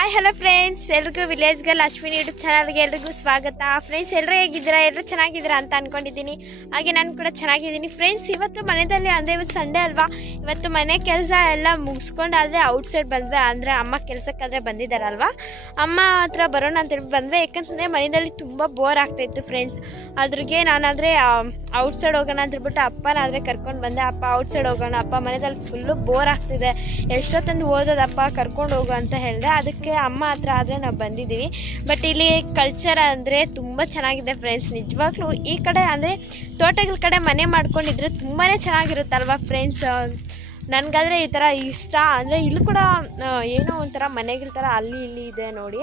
Hi hello friends, ಎಲ್ರಿಗೂ village girl Ashwini YouTube ಚಾನಲ್ಗೆ ಎಲ್ರಿಗೂ ಸ್ವಾಗತ. ಫ್ರೆಂಡ್ಸ್, ಎಲ್ಲರೂ ಹೇಗಿದ್ದೀರಾ? ಎಲ್ಲರೂ ಚೆನ್ನಾಗಿದ್ದೀರಾ ಅಂತ ಅಂದ್ಕೊಂಡಿದ್ದೀನಿ. ಹಾಗೆ ನಾನು ಕೂಡ ಚೆನ್ನಾಗಿದ್ದೀನಿ. ಫ್ರೆಂಡ್ಸ್, ಇವತ್ತು ಮನೆಯಲ್ಲಿ ಅಂದರೆ ಇವತ್ತು ಸಂಡೇ ಅಲ್ವಾ, ಇವತ್ತು ಮನೆ ಕೆಲಸ ಎಲ್ಲ ಮುಗಿಸ್ಕೊಂಡಾದರೆ ಔಟ್ಸೈಡ್ ಬಂದ್ವಿ. ಅಂದರೆ ಅಮ್ಮ ಕೆಲಸಕ್ಕಾದರೆ ಬಂದಿದ್ದಾರಲ್ವಾ, ಅಮ್ಮ ಹತ್ರ ಬರೋಣ ಅಂತೇಳಿ ಬಂದ್ವಿ. ಯಾಕಂತಂದರೆ ಮನೆಯಲ್ಲಿ ತುಂಬ ಬೋರ್ ಆಗ್ತಾಯಿತ್ತು ಫ್ರೆಂಡ್ಸ್. ಅದ್ರಿಗೆ ನಾನಾದರೆ ಔಟ್ಸೈಡ್ ಹೋಗೋಣ ಅಂತೇಳ್ಬಿಟ್ಟು ಅಪ್ಪನಾದರೆ ಕರ್ಕೊಂಡು ಬಂದೆ. ಅಪ್ಪ ಔಟ್ಸೈಡ್ ಹೋಗೋಣ, ಅಪ್ಪ ಮನೆಯಲ್ಲಿ ಫುಲ್ಲು ಬೋರ್ ಆಗ್ತಿದೆ, ಎಷ್ಟೊತ್ತಂದು ಓದೋದಪ್ಪ ಕರ್ಕೊಂಡು ಹೋಗು ಅಂತ ಹೇಳಿದೆ. ಅದಕ್ಕೆ ಅಮ್ಮ ಹತ್ರ ಆದರೆ ನಾವು ಬಂದಿದ್ದೀವಿ. ಬಟ್ ಇಲ್ಲಿ ಕಲ್ಚರ್ ಅಂದರೆ ತುಂಬ ಚೆನ್ನಾಗಿದೆ ಫ್ರೆಂಡ್ಸ್. ನಿಜವಾಗ್ಲೂ ಈ ಕಡೆ ಅಂದರೆ ತೋಟಗಳ ಕಡೆ ಮನೆ ಮಾಡ್ಕೊಂಡಿದ್ರೆ ತುಂಬಾ ಚೆನ್ನಾಗಿರುತ್ತಲ್ವ ಫ್ರೆಂಡ್ಸ್. ನನಗಾದರೆ ಈ ಥರ ಇಷ್ಟ. ಅಂದರೆ ಇಲ್ಲಿ ಕೂಡ ಏನೋ ಒಂಥರ ಮನೆಗಳ ಥರ ಅಲ್ಲಿ ಇಲ್ಲಿ ಇದೆ ನೋಡಿ.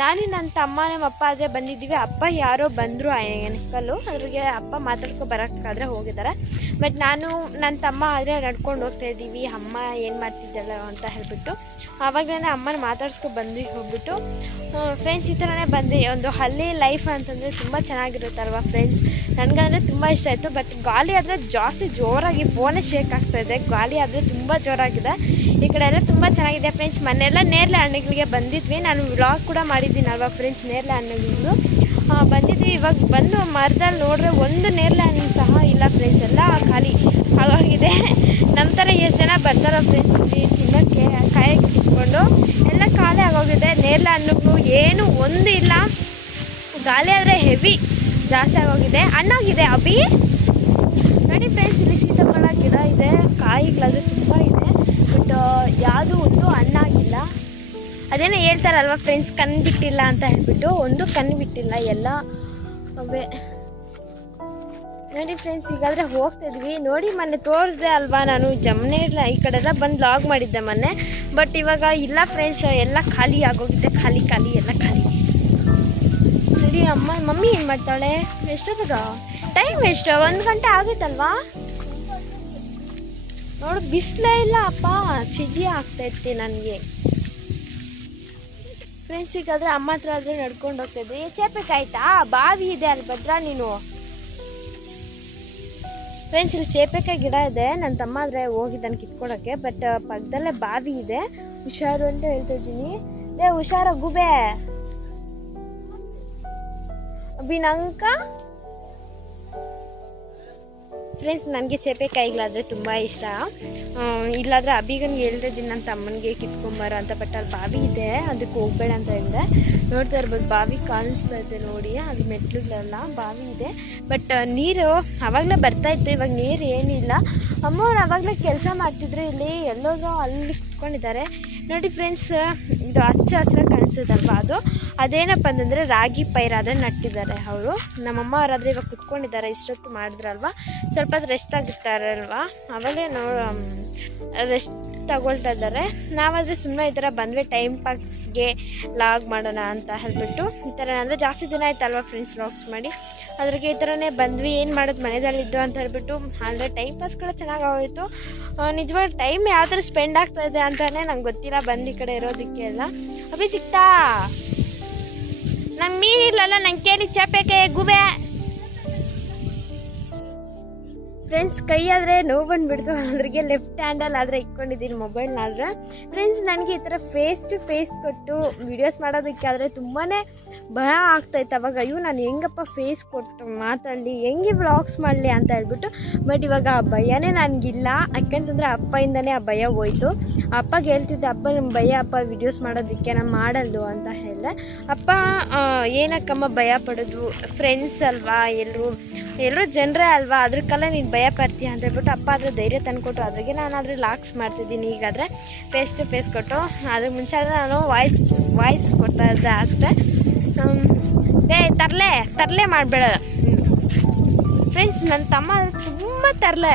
ನಾನು ನನ್ನ ತಮ್ಮ ನಮ್ಮ ಅಪ್ಪ ಆದರೆ ಬಂದಿದ್ದೀವಿ. ಅಪ್ಪ ಯಾರೋ ಬಂದರು ಎನಕಲ್ಲು, ಅವ್ರಿಗೆ ಅಪ್ಪ ಮಾತಾಡ್ಕೊ ಬರೋಕ್ಕಾದ್ರೆ ಹೋಗಿದ್ದಾರೆ. ಬಟ್ ನಾನು ನನ್ನ ತಮ್ಮ ಆದರೆ ನಡ್ಕೊಂಡು ಹೋಗ್ತಾಯಿದ್ದೀವಿ. ಅಮ್ಮ ಏನು ಮಾಡ್ತಿದ್ದಲ್ಲ ಅಂತ ಹೇಳಿಬಿಟ್ಟು ಆವಾಗಲೇ ಅಮ್ಮನ ಮಾತಾಡ್ಸ್ಕೊ ಬಂದು ಹೋಗ್ಬಿಟ್ಟು ಫ್ರೆಂಡ್ಸ್ ಈ ಥರನೇ ಬಂದು ಒಂದು ಹಳ್ಳಿ ಲೈಫ್ ಅಂತಂದರೆ ತುಂಬ ಚೆನ್ನಾಗಿರುತ್ತಲ್ವ ಫ್ರೆಂಡ್ಸ್. ನನಗಂದರೆ ತುಂಬ ಇಷ್ಟ ಆಯಿತು. ಬಟ್ ಗಾಳಿ ಆದರೆ ಜಾಸ್ತಿ ಜೋರಾಗಿ ಫೋನೇ ಶೇಕ್ ಆಗ್ತಾಯಿದೆ. ಗಾಳಿ ಆದರೆ ತುಂಬ ಜೋರಾಗಿದೆ. ಈ ಕಡೆ ಎಲ್ಲ ತುಂಬ ಚೆನ್ನಾಗಿದೆ ಫ್ರೆಂಡ್ಸ್. ಮನೆಯೆಲ್ಲ ನೇರಳೆ ಹಣ್ಣುಗಳಿಗೆ ಬಂದಿದ್ವಿ. ನಾನು ವ್ಲಾಗ್ ಕೂಡ ಮಾಡಿದ್ದೀನಲ್ವ ಫ್ರೆಂಡ್ಸ್. ನೇರಳೆ ಹಣ್ಣುಗಳು ಬಂದಿದ್ವಿ. ಇವಾಗ ಬಂದು ಮರದಲ್ಲಿ ನೋಡ್ರೆ ಒಂದು ನೇರಳೆ ಹಣ್ಣು ಸಹ ಇಲ್ಲ ಫ್ರೆಂಡ್ಸ್. ಎಲ್ಲ ಖಾಲಿ ಆಗೋಗಿದೆ. ನಮ್ಮ ಥರ ಎಷ್ಟು ಜನ ಬರ್ತಾರೋ ಫ್ರೆಂಡ್ಸ್ ಇಲ್ಲಿ ತಿನ್ನೋಕ್ಕೆ ಕಾಯಕ್ಕೆ ಕಿತ್ಕೊಂಡು, ಎಲ್ಲ ಖಾಲಿ ಆಗೋಗಿದೆ. ನೇರಳೆ ಹಣ್ಣುಗಳು ಏನು ಒಂದು ಇಲ್ಲ. ಗಾಳಿ ಆದರೆ ಹೆವಿ ಜಾಸ್ತಿ ಆಗೋಗಿದೆ. ಹಣ್ಣಾಗಿದೆ ಅಭಿ ನೋಡಿ ಫ್ರೆಂಡ್ಸ್. ಇಲ್ಲಿ ಸೀತಾಫಲ ಗಿಡ ಇದೆ, ಕಾಯಿಗಳಾದರೆ ತುಂಬ ಇದೆ. ಬಟ್ ಯಾವುದೂ ಒಂದು ಹಣ್ಣಾಗಿಲ್ಲ. ಅದೇನೋ ಹೇಳ್ತಾರಲ್ವ ಫ್ರೆಂಡ್ಸ್, ಕಣ್ಣು ಬಿಟ್ಟಿಲ್ಲ ಅಂತ ಹೇಳ್ಬಿಟ್ಟು, ಒಂದು ಕಣ್ಣು ಬಿಟ್ಟಿಲ್ಲ, ಎಲ್ಲ ಅವೇ ನೋಡಿ ಫ್ರೆಂಡ್ಸ್. ಈಗಾದರೆ ಹೋಗ್ತಾಯಿದ್ವಿ ನೋಡಿ. ಮೊನ್ನೆ ತೋರಿಸ್ದೆ ಅಲ್ವಾ ನಾನು, ಜಮನೆ ಇಲ್ಲ ಈ ಕಡೆಲ್ಲ ಬಂದು ಲಾಗ್ ಮಾಡಿದ್ದೆ ಮೊನ್ನೆ. ಬಟ್ ಇವಾಗ ಇಲ್ಲ ಫ್ರೆಂಡ್ಸ್, ಎಲ್ಲ ಖಾಲಿ ಆಗೋಗಿದೆ. ಖಾಲಿ ಎಲ್ಲ ಖಾಲಿ ನೋಡಿ. ಮಮ್ಮಿ ಏನು ಮಾಡ್ತಾಳೆ? ಎಷ್ಟೊತ್ತದ ಟೈಮ್? ಎಷ್ಟು 1 ಗಂಟೆ ಆಗುತ್ತಲ್ವಾ ನೋಡು. ಬಿಸಿಲೇ ಇಲ್ಲ ಅಪ್ಪ, ಚಿಡಿ ಆಗ್ತಾಯಿತ್ತು ನನಗೆ ಫ್ರೆಂಡ್ಸ್. ಈಗಾದರೆ ಅಮ್ಮ ಹತ್ರ ಆದರೆ ನಡ್ಕೊಂಡು ಹೋಗ್ತಾಯಿದ್ವಿ. ಚೇಪೆಕಾಯ್ತಾ? ಬಾವಿ ಇದೆ ಅಲ್ಲಿ ಭದ್ರ ನೀನು ಫ್ರೆಂಡ್ಸ್. ಇಲ್ಲಿ ಚೇಪೆಕಾಯಿ ಗಿಡ ಇದೆ. ನನ್ನ ತಮ್ಮ ಆದರೆ ಹೋಗಿದ್ದಾನೆ ಕಿತ್ಕೊಳಕ್ಕೆ. ಬಟ್ ಪಕ್ಕದಲ್ಲೇ ಬಾವಿ ಇದೆ. ಹುಷಾರು ಅಂತ ಹೇಳ್ತಾ ಇದ್ದೀನಿ. ಹುಷಾರ ಗುಬೆ ಅಭಿನಂಕ ಫ್ರೆಂಡ್ಸ್. ನನಗೆ ಚೇಪೆಕಾಯಿಗಳಾದರೆ ತುಂಬ ಇಷ್ಟ. ಇಲ್ಲಾದರೆ ಅಭಿಗನಿಗೆ ಹೇಳ್ತಾ ಇದ್ದೀನಿ ನನ್ನ ತಮ್ಮನಿಗೆ ಕಿತ್ಕೊಂಬಾರೋ ಅಂತ. ಬಟ್ ಅಲ್ಲಿ ಬಾವಿ ಇದೆ, ಅದಕ್ಕೆ ಹೋಗ್ಬೇಡ ಅಂತ ಹೇಳಿದೆ. ನೋಡ್ತಾ ಇರ್ಬೋದು, ಬಾವಿ ಕಾಣಿಸ್ತಾ ಇದೆ ನೋಡಿ. ಅಲ್ಲಿ ಮೆಟ್ಲುಗಳೆಲ್ಲ ಬಾವಿ ಇದೆ. ಬಟ್ ನೀರು ಆವಾಗಲೇ ಬರ್ತಾಯಿತ್ತು, ಇವಾಗ ನೀರು ಏನಿಲ್ಲ. ಅಮ್ಮವ್ರು ಆವಾಗಲೇ ಕೆಲಸ ಮಾಡ್ತಿದ್ರು. ಇಲ್ಲಿ ಎಲ್ಲೋದೋ ಅಲ್ಲಿ ಕುತ್ಕೊಂಡಿದ್ದಾರೆ ನೋಡಿ ಫ್ರೆಂಡ್ಸ್. ಇದು ಹಚ್ಚ ಹಸಿರಾಗಿ ಕಾಣಿಸ್ತದಲ್ವ, ಅದೇನಪ್ಪ ಅಂತಂದರೆ ರಾಗಿ ಪೈರಾದರೆ ನಟ್ಟಿದ್ದಾರೆ ಅವರು. ನಮ್ಮಮ್ಮ ಅವರಾದರೆ ಇವಾಗ ಕುತ್ಕೊಂಡಿದ್ದಾರೆ. ಇಷ್ಟೊತ್ತು ಮಾಡಿದ್ರಲ್ವ, ಸ್ವಲ್ಪ ರೆಸ್ಟ್ ಆಗುತ್ತಾರಲ್ವ, ಅವಾಗಲೇ ರೆಸ್ಟ್ ತಗೊಳ್ತಾ ಇದ್ದಾರೆ. ನಾವಾದರೆ ಸುಮ್ಮನೆ ಈ ಥರ ಬಂದರೆ ಟೈಮ್ ಪಾಸ್ಗೆ ಲಾಗ್ ಮಾಡೋಣ ಅಂತ ಹೇಳ್ಬಿಟ್ಟು ಈ ಥರ. ಅಂದರೆ ಜಾಸ್ತಿ ದಿನ ಆಯ್ತಲ್ವ ಫ್ರೆಂಡ್ಸ್ ವ್ಲಾಗ್ಸ್ ಮಾಡಿ, ಅದ್ರಿಗೆ ಈ ಥರನೇ ಬಂದ್ವಿ. ಏನು ಮಾಡೋದು ಮನೆಯಲ್ಲಿದ್ದು ಅಂತ ಹೇಳ್ಬಿಟ್ಟು. ಅಂದರೆ ಟೈಮ್ ಪಾಸ್ ಕೂಡ ಚೆನ್ನಾಗಿ ಆಗೋಯಿತು. ನಿಜವಾಗ ಟೈಮ್ ಯಾವ ಥರ ಸ್ಪೆಂಡ್ ಆಗ್ತಾಯಿದೆ ಅಂತಲೇ ನಂಗೆ ಗೊತ್ತಿಲ್ಲ ಬಂದು ಈ ಕಡೆ ಇರೋದಕ್ಕೆ ಎಲ್ಲ. ಅಭಿ ಸಿಗ್ತಾ? ನಂಗೆ ಮೀನಿಲ್ಲಲ್ಲ, ನಂಗೆ ಕೇಳಿ ಚೇಪೆಕಾಯಿ ಗುಬೆ ಫ್ರೆಂಡ್ಸ್. ಕೈ ಆದರೆ ನೋವು ಬಂದುಬಿಡ್ತು. ಅದ್ರಿಗೆ ಲೆಫ್ಟ್ ಹ್ಯಾಂಡಲ್ಲಿ ಆದರೆ ಇಟ್ಕೊಂಡಿದ್ದೀನಿ ಮೊಬೈಲ್ನಾದ್ರೆ ಫ್ರೆಂಡ್ಸ್. ನನಗೆ ಈ ಥರ ಫೇಸ್ ಟು ಫೇಸ್ ಕೊಟ್ಟು ವೀಡಿಯೋಸ್ ಮಾಡೋದಕ್ಕೆ ಆದರೆ ತುಂಬಾ ಭಯ ಆಗ್ತಾಯಿತ್ತು. ಅವಾಗ ಅಯ್ಯೋ ನಾನು ಹೆಂಗಪ್ಪ ಫೇಸ್ ಕೊಟ್ಟು ಮಾತಾಡಲಿ, ಹೆಂಗೆ ವ್ಲಾಗ್ಸ್ ಮಾಡಲಿ ಅಂತ ಹೇಳ್ಬಿಟ್ಟು. ಬಟ್ ಇವಾಗ ಆ ಭಯನೇ ನನಗಿಲ್ಲ. ಯಾಕೆಂತಂದರೆ ಅಪ್ಪಯಿಂದನೇ ಆ ಭಯ ಹೋಯ್ತು. ಅಪ್ಪಗೆ ಹೇಳ್ತಿದ್ದೆ, ಅಪ್ಪ ನಮ್ಮ ಭಯ ಅಪ್ಪ ವೀಡಿಯೋಸ್ ಮಾಡೋದಕ್ಕೆ, ನಾನು ಮಾಡಲ್ದು ಅಂತ ಹೇಳಿದೆ. ಅಪ್ಪ ಏನಕ್ಕಮ್ಮ ಭಯ ಪಡೋದು, ಫ್ರೆಂಡ್ಸ್ ಅಲ್ವಾ, ಎಲ್ಲರೂ ಜನರೇ ಅಲ್ವಾ, ಅದಕ್ಕೆಲ್ಲ ನೀನು ಭಯ ಪಡ್ತೀಯ ಅಂತ ಹೇಳ್ಬಿಟ್ಟು ಅಪ್ಪ ಆದರೆ ಧೈರ್ಯ ತಂದುಕೊಟ್ರು. ಅದ್ರಿಗೆ ನಾನಾದರೆ ಲಾಗ್ಸ್ ಮಾಡ್ತಿದ್ದೀನಿ. ಈಗಾದರೆ ಫೇಸ್ ಟು ಫೇಸ್ ಕೊಟ್ಟು, ಅದ್ರ ಮುಂಚೆ ಆದರೆ ನಾನು ವಾಯ್ಸ್ ಕೊಡ್ತಾ ಇದ್ದೆ ಅಷ್ಟೇ. ತರಲೆ ಮಾಡಬೇಡ ಫ್ರೆಂಡ್ಸ್. ನನ್ನ ತಮ್ಮ ತುಂಬ ತರಲೆ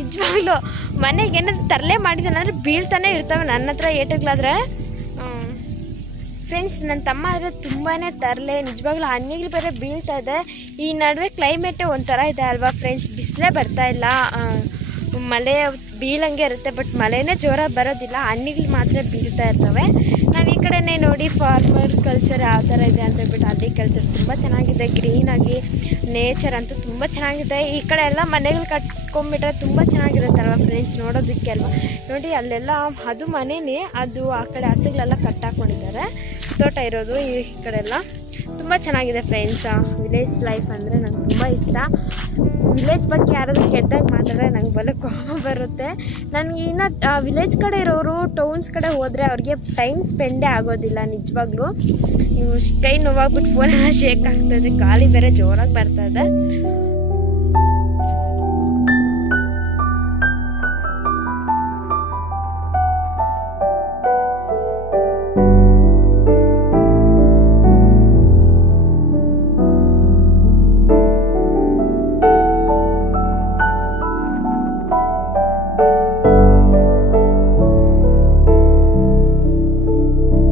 ನಿಜವಾಗ್ಲೂ. ಮನೆಗೆ ಏನಾದ್ರು ತರಲೆ ಮಾಡಿದ್ದಾನಂದರೆ ಬೀಳ್ತಾನೆ ಇರ್ತವೆ ನನ್ನ ಹತ್ರ ಏಟುಗಳಾದರೆ ಫ್ರೆಂಡ್ಸ್. ನನ್ನ ತಮ್ಮ ಆದರೆ ತುಂಬಾ ತರಲೆ ನಿಜವಾಗ್ಲೂ. ಹಣ್ಣಿಗಳು ಬೇರೆ ಬೀಳ್ತಾ ಇದೆ. ಈ ನಡುವೆ ಕ್ಲೈಮೇಟೇ ಒಂಥರ ಇದೆ ಅಲ್ವಾ ಫ್ರೆಂಡ್ಸ್. ಬಿಸಿಲೇ ಬರ್ತಾಯಿಲ್ಲ, ಮಳೆ ಬೀಳಂಗೆ ಇರುತ್ತೆ. ಬಟ್ ಮಳೆನೇ ಜೋರಾಗಿ ಬರೋದಿಲ್ಲ, ಹಣ್ಣಿಗಳು ಮಾತ್ರ ಬೀಳ್ತಾ ಇರ್ತವೆ. ನಾವು ಈ ಕಡೆನೇ ನೋಡಿ ಫಾರ್ಮರ್ ಕಲ್ಚರ್ ಯಾವ ಥರ ಇದೆ ಅಂತ ಹೇಳ್ಬಿಟ್ಟು. ಅಗ್ರಿಕಲ್ಚರ್ ತುಂಬ ಚೆನ್ನಾಗಿದೆ, ಗ್ರೀನಾಗಿ ನೇಚರ್ ಅಂತೂ ತುಂಬ ಚೆನ್ನಾಗಿದೆ. ಈ ಕಡೆ ಎಲ್ಲ ಮನೆಗಳು ಇಟ್ಕೊಂಡ್ಬಿಟ್ರೆ ತುಂಬ ಚೆನ್ನಾಗಿರುತ್ತಲ್ವ ಫ್ರೆಂಡ್ಸ್ ನೋಡೋದಕ್ಕೆ ಅಲ್ವಾ. ನೋಡಿ ಅಲ್ಲೆಲ್ಲ ಅದು ಮನೇನೇ, ಅದು ಆ ಕಡೆ ಹಸುಗಳೆಲ್ಲ ಕಟ್ಟಾಕೊಂಡಿದ್ದಾರೆ, ತೋಟ ಇರೋದು ಈ ಕಡೆ ಎಲ್ಲ ತುಂಬ ಚೆನ್ನಾಗಿದೆ ಫ್ರೆಂಡ್ಸ್. ವಿಲೇಜ್ ಲೈಫ್ ಅಂದರೆ ನಂಗೆ ತುಂಬ ಇಷ್ಟ. ವಿಲೇಜ್ ಬಗ್ಗೆ ಯಾರಾದರೂ ಕೆಟ್ಟದಾಗಿ ಮಾತಾಡಿದ್ರೆ ನಂಗೆ ಬರೋ ಕೋಪ ಬರುತ್ತೆ. ನನಗೆ ಇನ್ನು ವಿಲೇಜ್ ಕಡೆ ಇರೋರು ಟೌನ್ಸ್ ಕಡೆ ಹೋದರೆ ಅವ್ರಿಗೆ ಟೈಮ್ ಸ್ಪೆಂಡೇ ಆಗೋದಿಲ್ಲ ನಿಜವಾಗ್ಲೂ. ಕೈ ನೋವಾಗ್ಬಿಟ್ಟು ಫೋನೆಲ್ಲ ಶೇಕ್ ಆಗ್ತಾಯಿದೆ, ಗಾಳಿ ಬೇರೆ ಜೋರಾಗಿ ಬರ್ತದೆ.